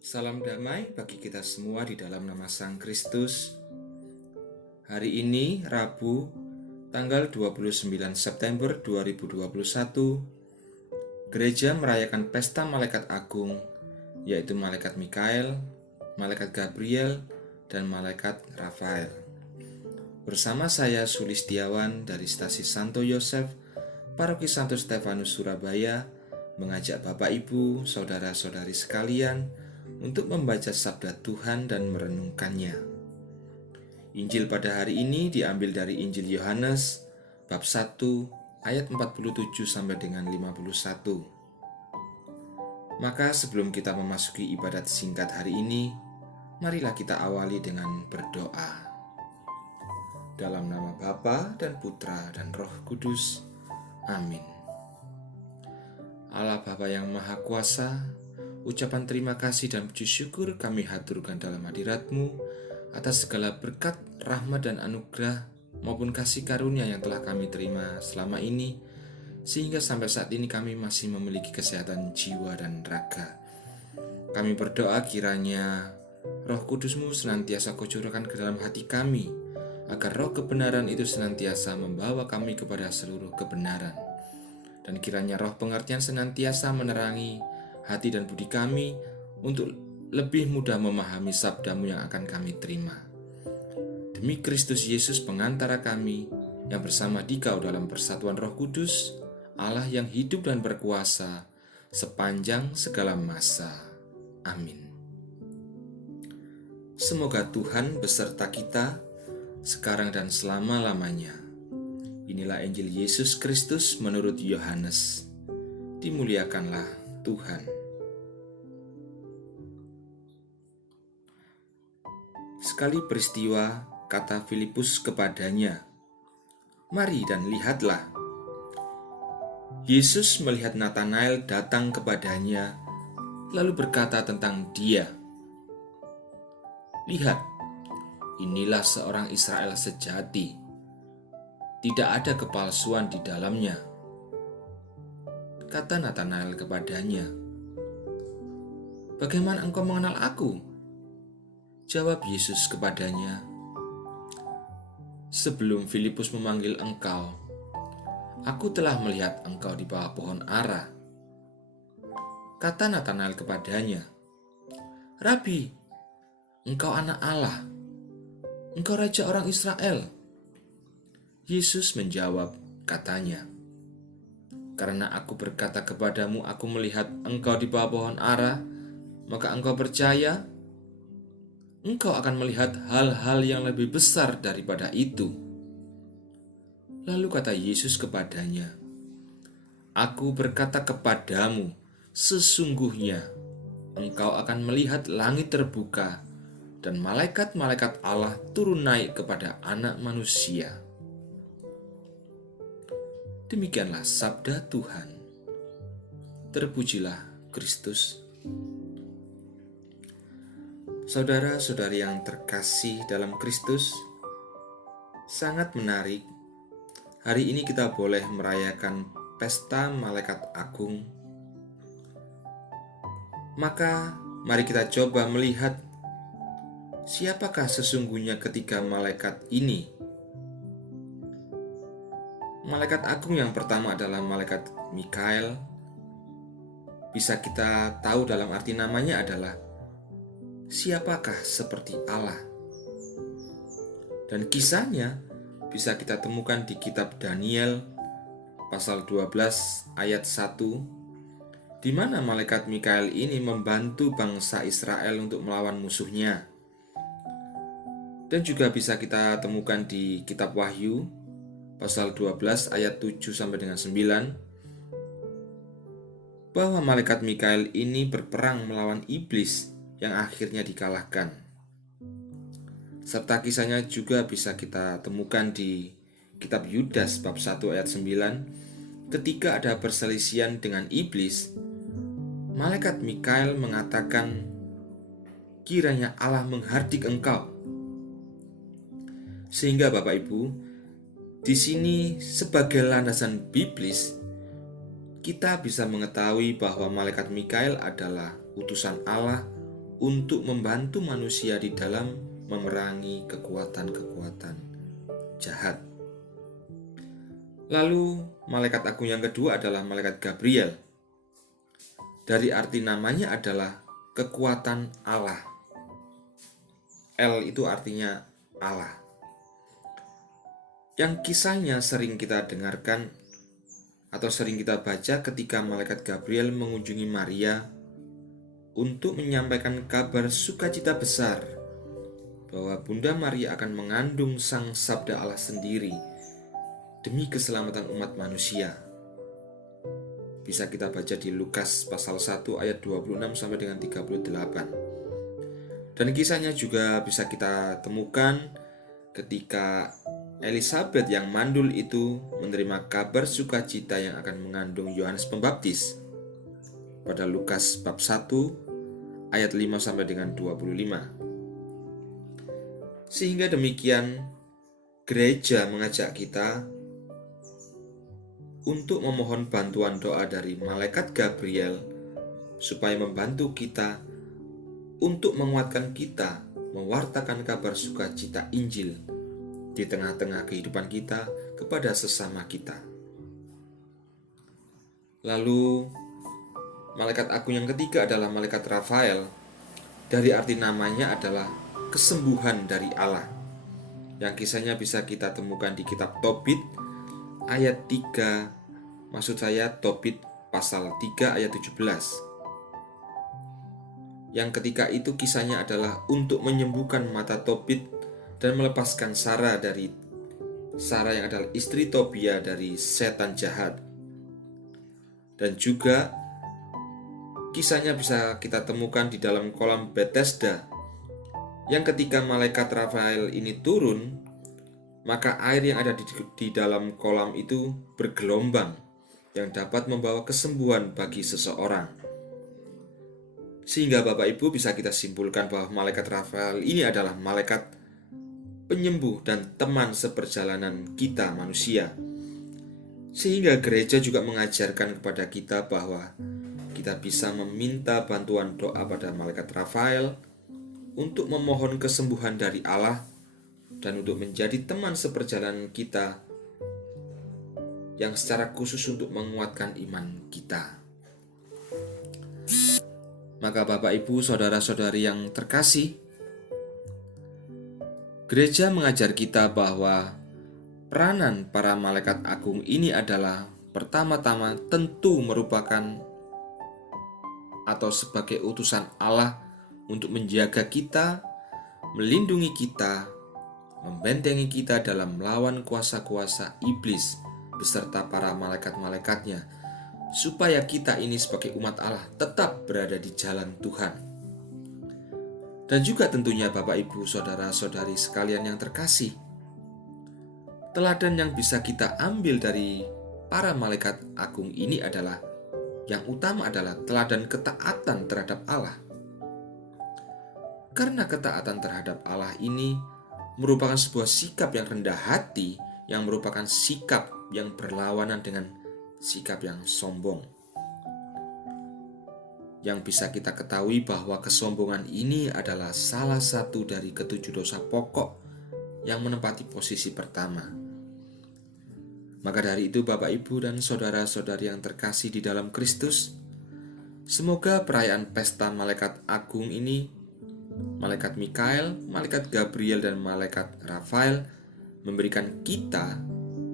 Salam damai bagi kita semua di dalam nama Sang Kristus. Hari ini Rabu, tanggal 29 September 2021, gereja merayakan pesta malaikat agung, yaitu malaikat Mikael, malaikat Gabriel, dan malaikat Rafael. Bersama saya Sulistiawan dari Stasi Santo Yosef, Paroki Santo Stefanus Surabaya, mengajak Bapak Ibu, saudara-saudari sekalian untuk membaca sabda Tuhan dan merenungkannya. Injil pada hari ini diambil dari Injil Yohanes bab 1 ayat 47 sampai dengan 51. Maka sebelum kita memasuki ibadat singkat hari ini, marilah kita awali dengan berdoa. Dalam nama Bapa dan Putra dan Roh Kudus. Amin. Allah Bapa yang Maha Kuasa, ucapan terima kasih dan puji syukur kami haturkan dalam hadirat-Mu atas segala berkat, rahmat dan anugerah maupun kasih karunia yang telah kami terima selama ini, sehingga sampai saat ini kami masih memiliki kesehatan jiwa dan raga. Kami berdoa kiranya Roh Kudus-Mu senantiasa Kau curahkan ke dalam hati kami, agar roh kebenaran itu senantiasa membawa kami kepada seluruh kebenaran. Dan kiranya roh pengertian senantiasa menerangi hati dan budi kami untuk lebih mudah memahami sabda-Mu yang akan kami terima. Demi Kristus Yesus pengantara kami, yang bersama Dikau dalam persatuan Roh Kudus, Allah yang hidup dan berkuasa sepanjang segala masa. Amin. Semoga Tuhan beserta kita sekarang dan selama-lamanya. Inilah Injil Yesus Kristus menurut Yohanes. Dimuliakanlah Tuhan. Sekali peristiwa, kata Filipus kepadanya, "Mari dan lihatlah." Yesus melihat Natanael datang kepadanya, lalu berkata tentang dia, "Lihat, inilah seorang Israel sejati. Tidak ada kepalsuan di dalamnya." Kata Natanael kepadanya, "Bagaimana engkau mengenal aku?" Jawab Yesus kepadanya, "Sebelum Filipus memanggil engkau, aku telah melihat engkau di bawah pohon ara." Kata Natanael kepadanya, "Rabi, engkau anak Allah, engkau raja orang Israel." Yesus menjawab, katanya, "Karena aku berkata kepadamu, aku melihat engkau di bawah pohon ara, maka engkau percaya? Engkau akan melihat hal-hal yang lebih besar daripada itu." Lalu kata Yesus kepadanya, "Aku berkata kepadamu, sesungguhnya engkau akan melihat langit terbuka dan malaikat-malaikat Allah turun naik kepada Anak Manusia." Demikianlah sabda Tuhan. Terpujilah Kristus. Saudara-saudari yang terkasih dalam Kristus, sangat menarik. Hari ini kita boleh merayakan pesta malaikat agung. Maka mari kita coba melihat siapakah sesungguhnya ketiga malaikat ini. Malaikat agung yang pertama adalah malaikat Mikael. Bisa kita tahu dalam arti namanya adalah siapakah seperti Allah. Dan kisahnya bisa kita temukan di kitab Daniel pasal 12 ayat 1, di mana malaikat Mikael ini membantu bangsa Israel untuk melawan musuhnya. Dan juga bisa kita temukan di kitab Wahyu pasal 12 ayat 7 sampai dengan 9, bahwa malaikat Mikael ini berperang melawan iblis yang akhirnya dikalahkan. Serta kisahnya juga bisa kita temukan di kitab Yudas bab 1 ayat 9, ketika ada perselisihan dengan iblis, malaikat Mikael mengatakan, "Kiranya Allah menghardik engkau." Sehingga Bapak Ibu, di sini sebagai landasan biblis, kita bisa mengetahui bahwa malaikat Mikael adalah utusan Allah untuk membantu manusia di dalam memerangi kekuatan-kekuatan jahat. Lalu malaikat agung yang kedua adalah malaikat Gabriel. Dari arti namanya adalah kekuatan Allah. El itu artinya Allah. Yang kisahnya sering kita dengarkan atau sering kita baca ketika malaikat Gabriel mengunjungi Maria untuk menyampaikan kabar sukacita besar bahwa Bunda Maria akan mengandung Sang Sabda Allah sendiri demi keselamatan umat manusia. Bisa kita baca di Lukas pasal 1 ayat 26 sampai dengan 38. Dan kisahnya juga bisa kita temukan ketika Elizabeth yang mandul itu menerima kabar sukacita yang akan mengandung Yohanes Pembaptis pada Lukas bab 1 ayat 5 sampai dengan 25. Sehingga demikian gereja mengajak kita untuk memohon bantuan doa dari malaikat Gabriel supaya membantu kita untuk menguatkan kita mewartakan kabar sukacita Injil di tengah-tengah kehidupan kita kepada sesama kita. Lalu malaikat agung yang ketiga adalah malaikat Rafael. Dari arti namanya adalah kesembuhan dari Allah, yang kisahnya bisa kita temukan di kitab Tobit ayat 3, maksud saya Tobit pasal 3 ayat 17. Yang ketika itu kisahnya adalah untuk menyembuhkan mata Tobit dan melepaskan Sarah yang adalah istri Tobia dari setan jahat. Dan juga kisahnya bisa kita temukan di dalam kolam Bethesda, yang ketika malaikat Rafael ini turun, maka air yang ada di dalam kolam itu bergelombang yang dapat membawa kesembuhan bagi seseorang. Sehingga Bapak Ibu bisa kita simpulkan bahwa malaikat Rafael ini adalah malaikat penyembuh dan teman seperjalanan kita manusia. Sehingga gereja juga mengajarkan kepada kita bahwa kita bisa meminta bantuan doa pada malaikat Rafael untuk memohon kesembuhan dari Allah dan untuk menjadi teman seperjalanan kita yang secara khusus untuk menguatkan iman kita. Maka Bapak Ibu, saudara-saudari yang terkasih, gereja mengajar kita bahwa peranan para malaikat agung ini adalah pertama-tama tentu merupakan atau sebagai utusan Allah untuk menjaga kita, melindungi kita, membentengi kita dalam melawan kuasa-kuasa iblis beserta para malaikat-malaikatnya, supaya kita ini sebagai umat Allah tetap berada di jalan Tuhan. Dan juga tentunya Bapak Ibu saudara-saudari sekalian yang terkasih, teladan yang bisa kita ambil dari para malaikat agung ini adalah yang utama adalah teladan ketaatan terhadap Allah. Karena ketaatan terhadap Allah ini merupakan sebuah sikap yang rendah hati, yang merupakan sikap yang berlawanan dengan sikap yang sombong. Yang bisa kita ketahui bahwa kesombongan ini adalah salah satu dari ketujuh dosa pokok yang menempati posisi pertama. Maka dari itu Bapak Ibu dan saudara-saudari yang terkasih di dalam Kristus, semoga perayaan pesta malaikat agung ini, malaikat Mikael, malaikat Gabriel dan malaikat Rafael, memberikan kita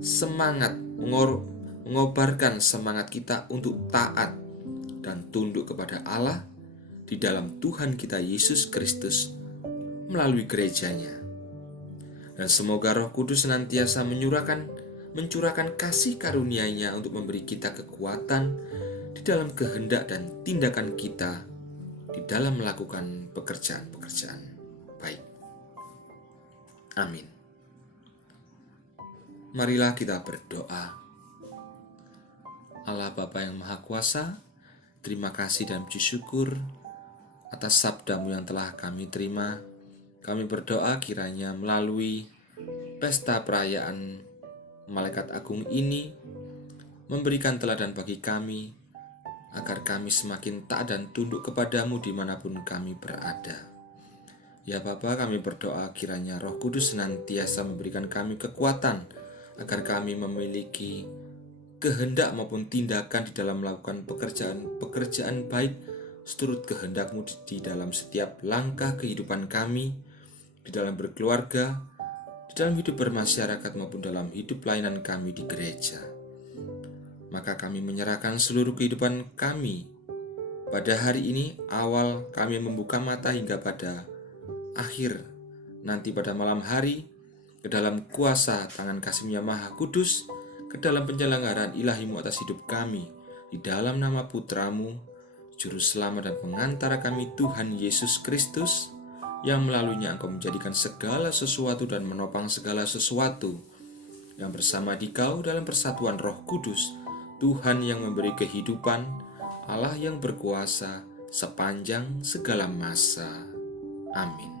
semangat, mengobarkan semangat kita untuk taat dan tunduk kepada Allah di dalam Tuhan kita Yesus Kristus melalui gerejanya. Dan semoga Roh Kudus senantiasa mencurahkan kasih karunia-Nya untuk memberi kita kekuatan di dalam kehendak dan tindakan kita di dalam melakukan pekerjaan-pekerjaan baik. Amin. Marilah kita berdoa. Allah Bapa yang Maha Kuasa, terima kasih dan puji syukur atas sabda-Mu yang telah kami terima. Kami berdoa kiranya melalui pesta perayaan malaikat agung ini memberikan teladan bagi kami agar kami semakin taat dan tunduk kepadamu dimanapun kami berada. Ya Bapa, kami berdoa kiranya Roh Kudus senantiasa memberikan kami kekuatan agar kami memiliki kehendak maupun tindakan di dalam melakukan pekerjaan baik seturut kehendak-Mu di dalam setiap langkah kehidupan kami, di dalam berkeluarga, di dalam hidup bermasyarakat maupun dalam hidup pelayanan kami di gereja. Maka kami menyerahkan seluruh kehidupan kami pada hari ini, awal kami membuka mata hingga pada akhir nanti pada malam hari, ke dalam kuasa tangan kasih-Mu yang Maha Kudus, ke dalam penyelenggaraan ilahi-Mu atas hidup kami, di dalam nama Putra-Mu, Juru Selamat dan Pengantara kami, Tuhan Yesus Kristus, yang melaluinya Engkau menjadikan segala sesuatu dan menopang segala sesuatu, yang bersama Dikau dalam persatuan Roh Kudus, Tuhan yang memberi kehidupan, Allah yang berkuasa sepanjang segala masa. Amin.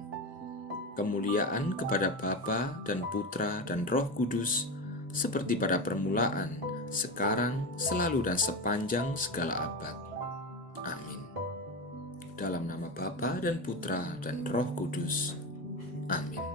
Kemuliaan kepada Bapa dan Putra dan Roh Kudus, seperti pada permulaan, sekarang, selalu dan sepanjang segala abad. Amin. Dalam nama Bapa dan Putra dan Roh Kudus. Amin.